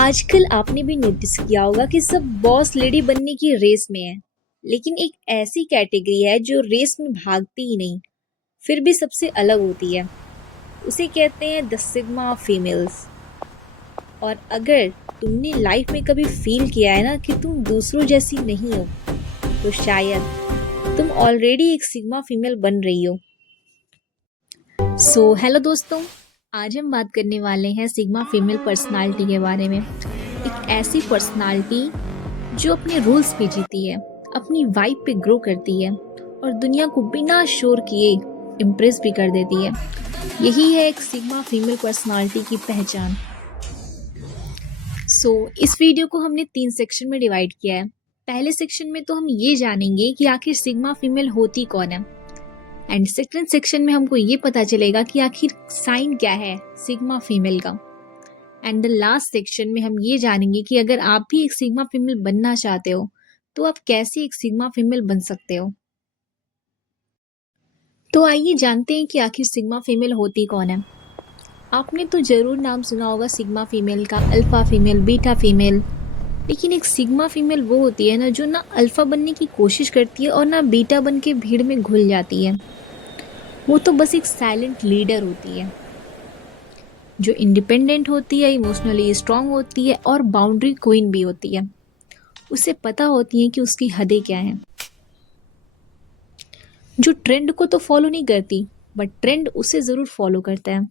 आजकल आपने भी नोटिस किया होगा कि सब बॉस लेडी बनने की रेस में है। लेकिन एक ऐसी कैटेगरी है जो रेस में भागती ही नहीं, फिर भी सबसे अलग होती है। उसे कहते हैं द सिग्मा फीमेल्स। और अगर तुमने लाइफ में कभी फील किया है ना कि तुम दूसरों जैसी नहीं हो, तो शायद तुम ऑलरेडी एक सिग्मा फीमेल बन रही हो। हेलो दोस्तों, आज हम बात करने वाले हैं सिग्मा फीमेल पर्सनालिटी के बारे में। एक ऐसी पर्सनालिटी जो अपने रूल्स पे जीती है, अपनी वाइब पे ग्रो करती है और दुनिया को बिना शोर किए इम्प्रेस भी कर देती है। यही है एक सिग्मा फीमेल पर्सनालिटी की पहचान। इस वीडियो को हमने 3 सेक्शन में डिवाइड किया है। पहले सेक्शन में तो हम ये जानेंगे कि आखिर सिग्मा फीमेल होती कौन है, एंड सेकंड सेक्शन में हमको ये पता चलेगा कि आखिर साइन क्या है सिग्मा फीमेल का। एंड द लास्ट सेक्शन में हम ये जानेंगे कि अगर आप भी एक सिग्मा फीमेल बनना चाहते हो तो आप कैसे एक सिग्मा फीमेल बन सकते हो। तो आइए जानते हैं कि आखिर सिग्मा फीमेल होती कौन है। आपने तो जरूर नाम सुना होगा सिग्मा फीमेल का, अल्फा फीमेल, बीटा फीमेल। लेकिन एक सिग्मा फीमेल वो होती है ना जो ना अल्फा बनने की कोशिश करती है और ना बीटा बन के भीड़ में घुल जाती है। वो तो बस एक साइलेंट लीडर होती है जो इंडिपेंडेंट होती है, इमोशनली स्ट्रांग होती है और बाउंड्री क्वीन भी होती है। उसे पता होती है कि उसकी हदें क्या हैं। जो ट्रेंड को तो फॉलो नहीं करती, बट ट्रेंड उसे जरूर फॉलो करता है।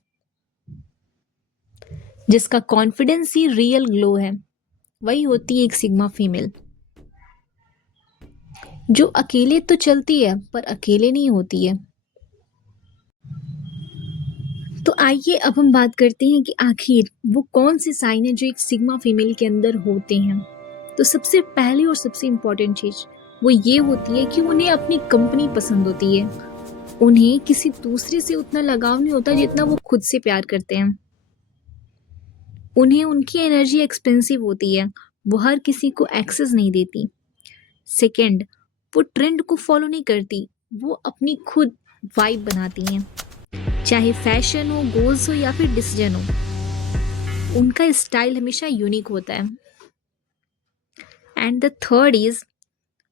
जिसका कॉन्फिडेंस ही रियल ग्लो है, वही होती है एक सिग्मा फीमेल। जो अकेले तो चलती है पर अकेले नहीं होती है। तो आइए अब हम बात करते हैं कि आखिर वो कौन से साइन है जो एक सिग्मा फीमेल के अंदर होते हैं। तो सबसे पहली और सबसे इम्पोर्टेंट चीज वो ये होती है कि उन्हें अपनी कंपनी पसंद होती है। उन्हें किसी दूसरे से उतना लगाव नहीं होता जितना वो खुद से प्यार करते हैं। उन्हें उनकी एनर्जी एक्सपेंसिव होती है, वो हर किसी को एक्सेस नहीं देती। सेकंड, वो ट्रेंड को फॉलो नहीं करती, वो अपनी खुद वाइब बनाती हैं। चाहे फैशन हो, गोल्स हो या फिर डिसीजन हो, उनका स्टाइल हमेशा यूनिक होता है। एंड द थर्ड इज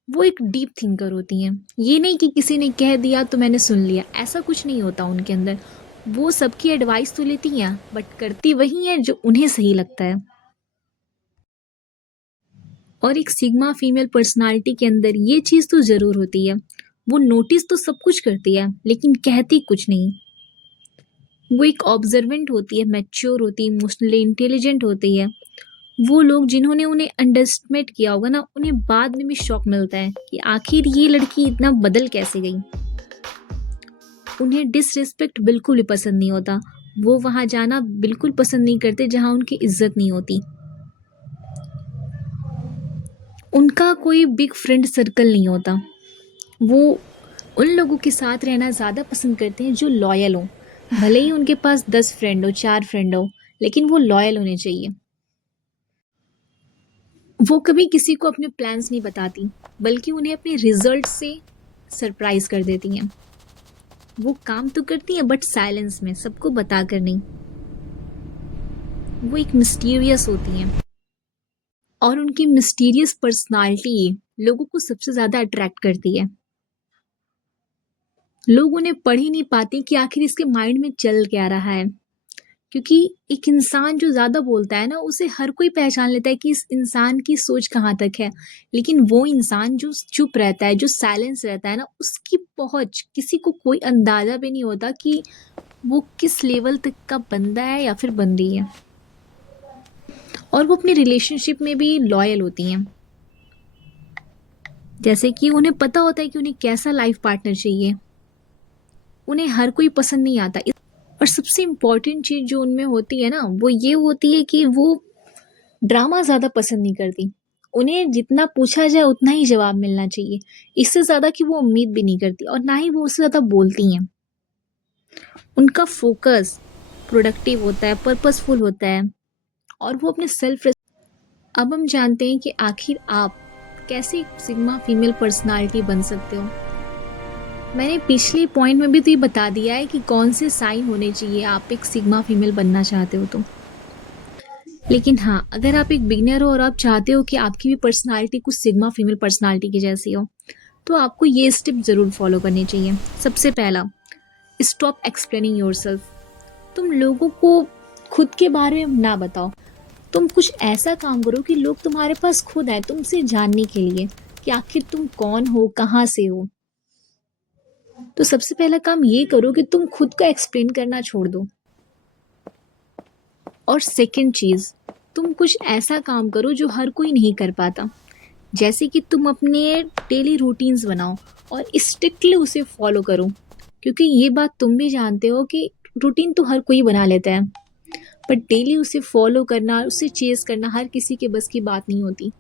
वो एक डीप थिंकर होती हैं। ये नहीं कि किसी ने कह दिया तो मैंने सुन लिया, ऐसा कुछ नहीं होता उनके अंदर। वो सबकी एडवाइस तो लेती हैं बट करती वही है जो उन्हें सही लगता है। और एक सिग्मा फीमेल पर्सनालिटी के अंदर ये चीज़ तो ज़रूर होती है, वो नोटिस तो सब कुछ करती है लेकिन कहती कुछ नहीं। वो एक ऑब्जर्वेंट होती है, मैच्योर होती है, इमोशनली इंटेलिजेंट होती है। वो लोग जिन्होंने उन्हें अंडरस्टिमेट किया होगा ना, उन्हें बाद में भी शॉक मिलता है कि आखिर ये लड़की इतना बदल कैसे गई। उन्हें डिसरिस्पेक्ट बिल्कुल भी पसंद नहीं होता। वो वहाँ जाना बिल्कुल पसंद नहीं करते जहाँ उनकी इज्जत नहीं होती। उनका कोई बिग फ्रेंड सर्कल नहीं होता। वो उन लोगों के साथ रहना ज़्यादा पसंद करते हैं जो लॉयल हो। भले ही उनके पास 10 फ्रेंड हो, 4 फ्रेंड हो, लेकिन वो लॉयल होने चाहिए। वो कभी किसी को अपने प्लान्स नहीं बताती, बल्कि उन्हें अपने रिजल्ट से सरप्राइज कर देती हैं। वो काम तो करती हैं बट साइलेंस में, सबको बताकर नहीं। वो एक मिस्टीरियस होती हैं और उनकी मिस्टीरियस पर्सनालिटी लोगों को सबसे ज़्यादा अट्रैक्ट करती है। लोग उन्हें पढ़ ही नहीं पाते कि आखिर इसके माइंड में चल क्या रहा है। क्योंकि एक इंसान जो ज़्यादा बोलता है ना, उसे हर कोई पहचान लेता है कि इस इंसान की सोच कहाँ तक है। लेकिन वो इंसान जो चुप रहता है, जो साइलेंस रहता है ना, उसकी पहुँच किसी को कोई अंदाज़ा भी नहीं होता कि वो किस लेवल तक का बंदा है या फिर बंदी है। और वो अपने रिलेशनशिप में भी लॉयल होती हैं। जैसे कि उन्हें पता होता है कि उन्हें कैसा लाइफ पार्टनर चाहिए। उन्हें हर कोई पसंद नहीं आता। और सबसे इम्पॉर्टेंट चीज़ जो उनमें होती है ना, वो ये होती है कि वो ड्रामा ज़्यादा पसंद नहीं करती। उन्हें जितना पूछा जाए उतना ही जवाब मिलना चाहिए। इससे ज़्यादा की वो उम्मीद भी नहीं करती और ना ही वो उससे ज़्यादा बोलती हैं। उनका फोकस प्रोडक्टिव होता है, पर्पसफुल होता है और वो अपने सेल्फ। अब हम जानते हैं कि आखिर आप कैसे एक सिग्मा फीमेल पर्सनालिटी बन सकते हो। मैंने पिछले पॉइंट में भी तो ये बता दिया है कि कौन से साइन होने चाहिए आप एक सिग्मा फीमेल बनना चाहते हो। तो लेकिन हाँ, अगर आप एक बिगिनर हो और आप चाहते हो कि आपकी भी पर्सनैलिटी कुछ सिग्मा फीमेल पर्सनैलिटी की जैसी हो, तो आपको ये स्टेप ज़रूर फॉलो करने चाहिए। सबसे पहला, स्टॉप एक्सप्लेनिंग योरसेल्फ। तुम लोगों को खुद के बारे में ना बताओ। तुम कुछ ऐसा काम करो कि लोग तुम्हारे पास खुद आए तुमसे जानने के लिए कि आखिर तुम कौन हो, कहाँ से हो। तो सबसे पहला काम ये करो कि तुम खुद को एक्सप्लेन करना छोड़ दो। और सेकंड चीज़, तुम कुछ ऐसा काम करो जो हर कोई नहीं कर पाता। जैसे कि तुम अपने डेली रूटीन्स बनाओ और स्ट्रिक्टली उसे फॉलो करो, क्योंकि ये बात तुम भी जानते हो कि रूटीन तो हर कोई बना लेता है, बट डेली उसे फॉलो करना, उसे चेज़ करना हर किसी के बस की बात नहीं होती।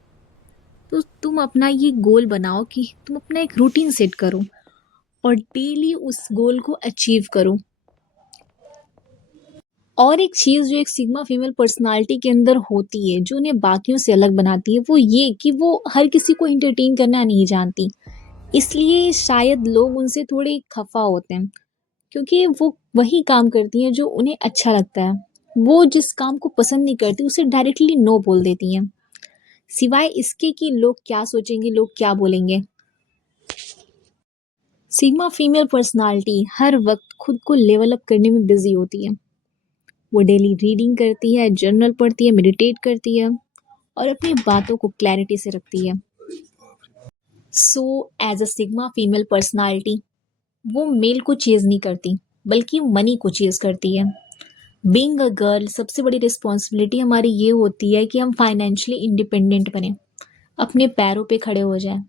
तो तुम अपना ये गोल बनाओ कि तुम अपना एक रूटीन सेट करो और डेली उस गोल को अचीव करो। और एक चीज़ जो एक सिग्मा फीमेल पर्सनालिटी के अंदर होती है, जो उन्हें बाकियों से अलग बनाती है, वो ये कि वो हर किसी को एंटरटेन करना नहीं जानती। इसलिए शायद लोग उनसे थोड़े खफ़ा होते हैं, क्योंकि वो वही काम करती हैं जो उन्हें अच्छा लगता है। वो जिस काम को पसंद नहीं करती, उसे डायरेक्टली नो बोल देती हैं, सिवाय इसके कि लोग क्या सोचेंगे, लोग क्या बोलेंगे। सिग्मा फीमेल पर्सनालिटी हर वक्त खुद को लेवल अप करने में बिजी होती है। वो डेली रीडिंग करती है, जर्नल पढ़ती है, मेडिटेट करती है और अपनी बातों को क्लैरिटी से रखती है। So as a sigma female personality, वो मेल को चेज नहीं करती, बल्कि मनी को चेज करती है। बीइंग अ गर्ल, सबसे बड़ी रिस्पॉन्सिबिलिटी हमारी ये होती है कि हम फाइनेंशियली इंडिपेंडेंट बने, अपने पैरों पे खड़े हो जाएं।